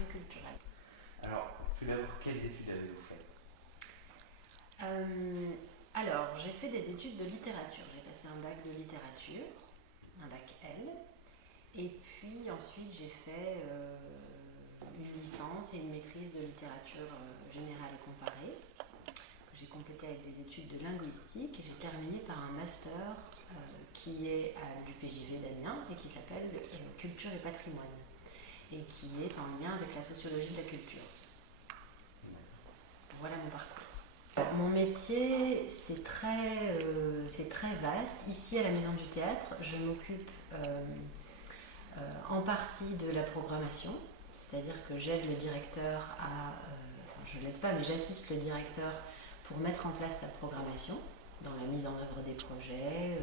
action culturelle. Alors, tout d'abord, quelles études avez-vous faites? Alors, j'ai fait des études de littérature. J'ai passé un bac de littérature, un bac L. Et puis ensuite, j'ai fait une licence et une maîtrise de littérature générale et comparée. J'ai complété avec des études de linguistique et j'ai terminé par un master qui est à l'UPJV d'Amiens et qui s'appelle Culture et patrimoine et qui est en lien avec la sociologie de la culture. Voilà mon parcours. Alors, mon métier, c'est très vaste. Ici, à la Maison du Théâtre, je m'occupe en partie de la programmation, c'est-à-dire que j'aide le directeur je ne l'aide pas, mais j'assiste le directeur pour mettre en place sa programmation dans la mise en œuvre des projets.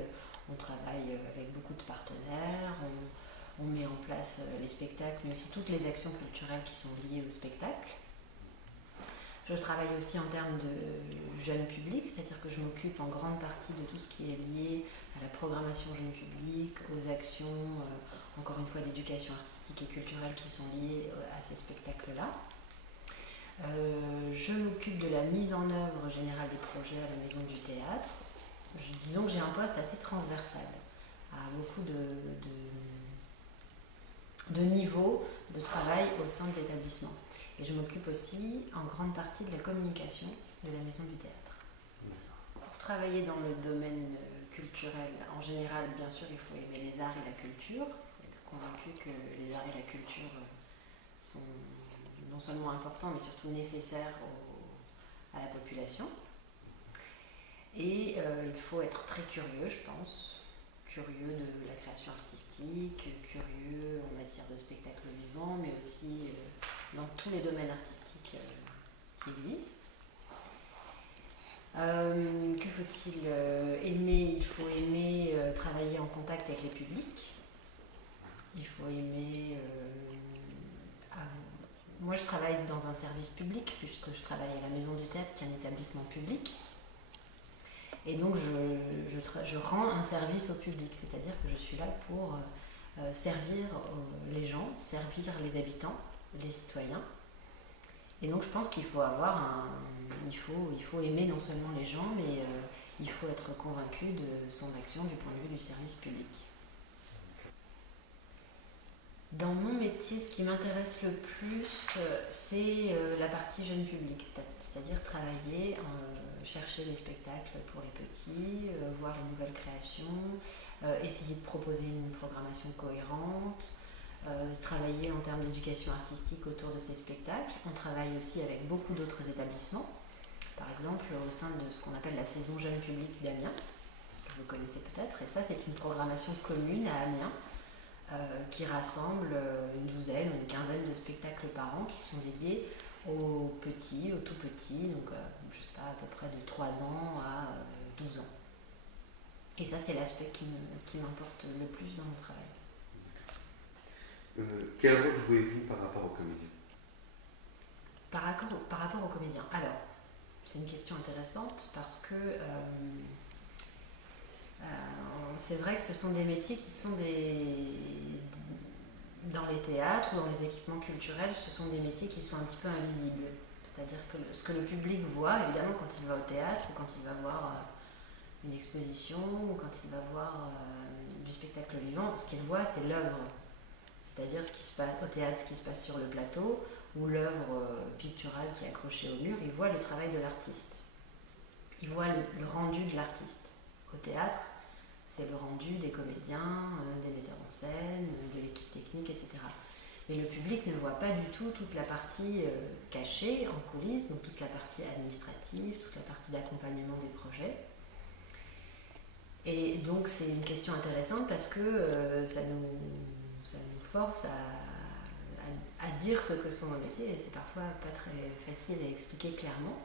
On travaille avec beaucoup de partenaires, on met en place les spectacles, mais aussi toutes les actions culturelles qui sont liées au spectacle. Je travaille aussi en termes de jeune public, c'est-à-dire que je m'occupe en grande partie de tout ce qui est lié à la programmation jeune public, aux actions, encore une fois, d'éducation artistique et culturelle qui sont liées à ces spectacles-là. Je m'occupe de la mise en œuvre générale des projets à la Maison du Théâtre. Disons que j'ai un poste assez transversal, à beaucoup de niveaux de travail au sein de l'établissement. Et je m'occupe aussi en grande partie de la communication de la Maison du Théâtre. Pour travailler dans le domaine culturel, en général, bien sûr, il faut aimer les arts et la culture. Il faut être convaincu que les arts et la culture sont non seulement importants, mais surtout nécessaires à la population. Et il faut être très curieux, je pense. Curieux de la création artistique, curieux en matière de spectacle vivant, mais aussi dans tous les domaines artistiques qui existent. Que faut-il aimer? Il faut aimer travailler en contact avec les publics. Il faut aimer... Moi, je travaille dans un service public, puisque je travaille à la Maison du Théâtre, qui est un établissement public. Et donc, je rends un service au public, c'est-à-dire que je suis là pour servir les gens, servir les habitants, les citoyens. Et donc, je pense qu'il faut il faut aimer non seulement les gens, mais il faut être convaincu de son action du point de vue du service public. Dans mon métier, ce qui m'intéresse le plus, c'est la partie jeune public, c'est-à-dire travailler, chercher des spectacles pour les petits, voir les nouvelles créations, essayer de proposer une programmation cohérente, travailler en termes d'éducation artistique autour de ces spectacles. On travaille aussi avec beaucoup d'autres établissements, par exemple au sein de ce qu'on appelle la saison jeune public d'Amiens, que vous connaissez peut-être, et ça c'est une programmation commune à Amiens, qui rassemble une douzaine ou une quinzaine de spectacles par an qui sont dédiés aux petits, aux tout petits, donc je sais pas, à peu près de 3 ans à 12 ans. Et ça, c'est l'aspect qui m'importe le plus dans mon travail. Quel rôle jouez-vous par rapport aux comédiens? Par rapport aux comédiens. Alors, c'est une question intéressante parce que c'est vrai que ce sont des métiers qui sont dans les théâtres ou dans les équipements culturels, ce sont des métiers qui sont un petit peu invisibles. C'est-à-dire que ce que le public voit, évidemment, quand il va au théâtre ou quand il va voir une exposition ou quand il va voir du spectacle vivant, ce qu'il voit, c'est l'œuvre. C'est-à-dire ce qui se passe au théâtre, ce qui se passe sur le plateau, ou l'œuvre picturale qui est accrochée au mur, il voit le travail de l'artiste. Il voit le rendu de l'artiste. Au théâtre, c'est le rendu des comédiens, des metteurs en scène, de l'équipe technique, etc. Mais le public ne voit pas du tout toute la partie cachée, en coulisses, donc toute la partie administrative, toute la partie d'accompagnement des projets. Et donc c'est une question intéressante parce que ça nous force à dire ce que sont nos métiers, et c'est parfois pas très facile à expliquer clairement.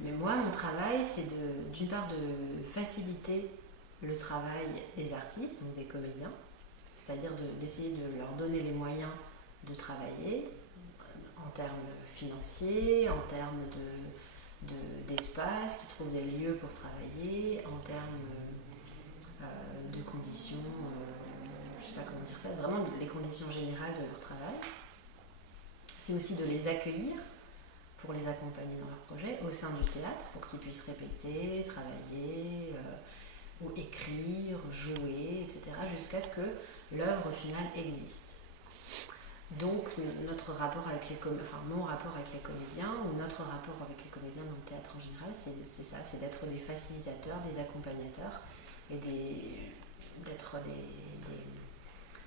Mais moi, mon travail, c'est d'une part de faciliter le travail des artistes, donc des comédiens, c'est-à-dire d'essayer de leur donner les moyens de travailler en termes financiers, en termes d'espace, qu'ils trouvent des lieux pour travailler, en termes de conditions, je ne sais pas comment dire ça, vraiment les conditions générales de leur travail. c'est aussi de les accueillir pour les accompagner dans leur projet au sein du théâtre pour qu'ils puissent répéter, travailler ou écrire, jouer, etc. jusqu'à ce que l'œuvre finale existe. Donc notre rapport avec mon rapport avec les comédiens ou notre rapport avec les comédiens dans le théâtre en général, c'est ça, c'est d'être des facilitateurs, des accompagnateurs et d'être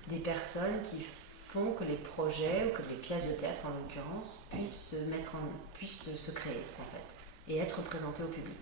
des personnes qui font que les projets ou que les pièces de théâtre en l'occurrence puissent se créer en fait et être présentées au public.